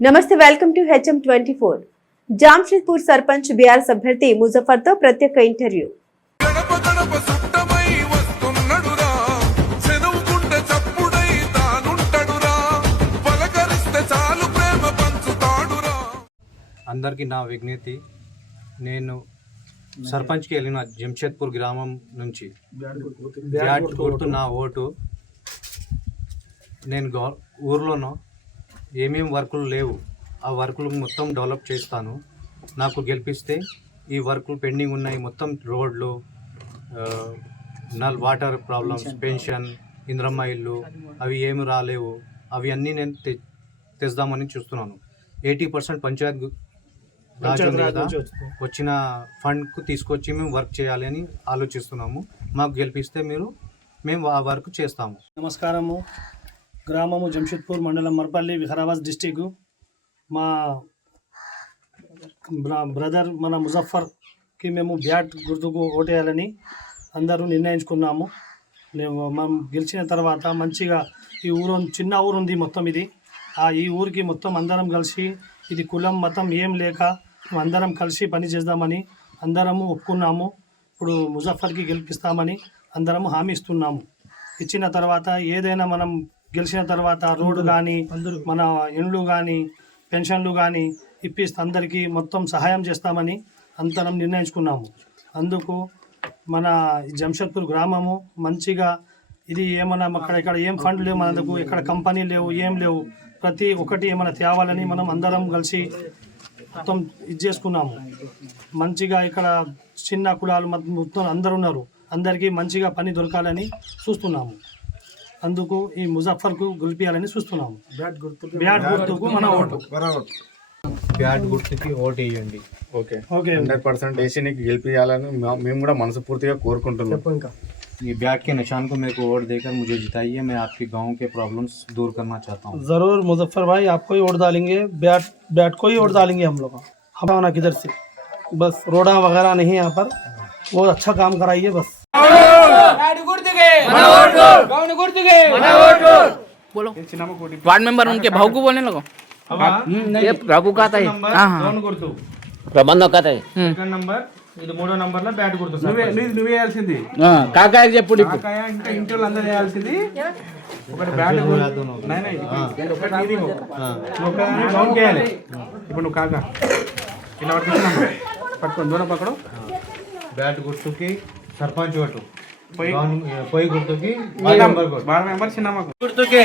నమస్తే, welcome to HM24. Jamshedpur sarpanch BRS అభ్యర్థి ముజఫర్ తో ప్రత్యేక ఇంటర్వ్యూ. అందరికీ నా విజ్ఞప్తి, నేను సర్పంచ్కి వెళ్ళిన జంషెద్పూర్ గ్రామం నుంచి బ్యాట్ గుర్తు నా ఓటు. నేను ఊర్లోనో ఏమేమి వర్కులు లేవు, ఆ వర్కులు మొత్తం డెవలప్ చేస్తాను. నాకు గెలిపిస్తే ఈ వర్కులు పెండింగ్ ఉన్నాయి, మొత్తం రోడ్లు, వాటర్ ప్రాబ్లమ్స్, పెన్షన్, ఇంద్రమ్మ ఇల్లు అవి ఏమి రాలేవు, అవి అన్నీ నేను తెస్తామని చూస్తున్నాను. 80% పంచాయత్ రాజ్ ఉంది కదా, వచ్చిన ఫండ్కు తీసుకొచ్చి మేము వర్క్ చేయాలి అని ఆలోచిస్తున్నాము. మాకు గెలిపిస్తే మేము ఆ వర్క్ చేస్తాము. నమస్కారము. గ్రామము జంషెద్పూర్, మండలం మర్పల్లి, వికారాబాద్ డిస్టిక్. మా బ్రదర్ మన ముజఫర్కి మేము బ్యాట్ గుర్తుకు ఓటేయాలని అందరూ నిర్ణయించుకున్నాము. మనం గెలిచిన తర్వాత మంచిగా ఈ ఊరు చిన్న ఊరు ఉంది మొత్తం ఇది. ఈ ఊరికి మొత్తం అందరం కలిసి, ఇది కులం మతం ఏం లేక అందరం కలిసి పని చేద్దామని అందరము ఒప్పుకున్నాము. ఇప్పుడు ముజఫర్కి గెలిపిస్తామని అందరము హామీ ఇస్తున్నాము. ఇచ్చిన తర్వాత ఏదైనా మనం గెలిచిన తర్వాత రోడ్డు కానీ, మన ఇండ్లు కానీ, పెన్షన్లు కానీ ఇప్పిస్తే అందరికీ మొత్తం సహాయం చేస్తామని అందరం నిర్ణయించుకున్నాము. అందుకు మన జంషెద్పూర్ గ్రామము మంచిగా, ఇది ఏమైనా ఇక్కడ ఏం ఫండ్ లేవు మనకు, ఇక్కడ కంపెనీ లేవు, ఏం లేవు, ప్రతి ఒక్కటి ఏమైనా తేవాలని మనం అందరం కలిసి మొత్తం ఇది చేసుకున్నాము. మంచిగా ఇక్కడ చిన్న కులాలు మొత్తం అందరు ఉన్నారు, అందరికీ మంచిగా పని దొరకాలని చూస్తున్నాము. అందుకు ఈ ముజఫర్కు గెలిపియాలని చూస్తున్నాము. బ్యాట్ గుర్తుకు మన ఓటు. బ్యాట్ గుర్తుకి ఓటు వేయండి. ఓకే 100% వేసి నీకు గెలిపియాలని మేము కూడా మనస్ఫూర్తిగా కోరుకుంటున్నాం. ये बैट के निशान को मेरे को वोट देकर मुझे जिताइए. मैं आपके गांव के प्रॉब्लम्स दूर करना चाहता हूँ. जरूर मुजफ्फर भाई, आपको ही वोट डालेंगे. बैट को ही वोट डालेंगे हम लोग. हम आना किधर से, बस रोड़ा वगैरह नहीं यहाँ पर, वो अच्छा काम कराइए बस. बोलो वार्ड मेंबर उनके भाव को बोलने लगो. ये रघु का था, प्रबंधक का था. నంబర్ ఇది 3వ నంబర్ లో బ్యాట్ గుర్తు. నువ్వు వేయాల్సింది కాకాయ చెప్పుడు. కాకాయ ఇంకా ఇంటి వాళ్ళు అందరూ వేయాల్సింది. ఒకటి బ్యాట్ డౌన్ చేయాలి. ఇప్పుడు నువ్వు కాకా ఇలా పట్టుకోండి, దూరం పక్కడు. బ్యాట్ గుర్తుకి సర్పంచ్ ఓటు, పొయ్యి గుర్తుకి బార్ మెంబర్ చిన్నమ్మ గుర్తుకి.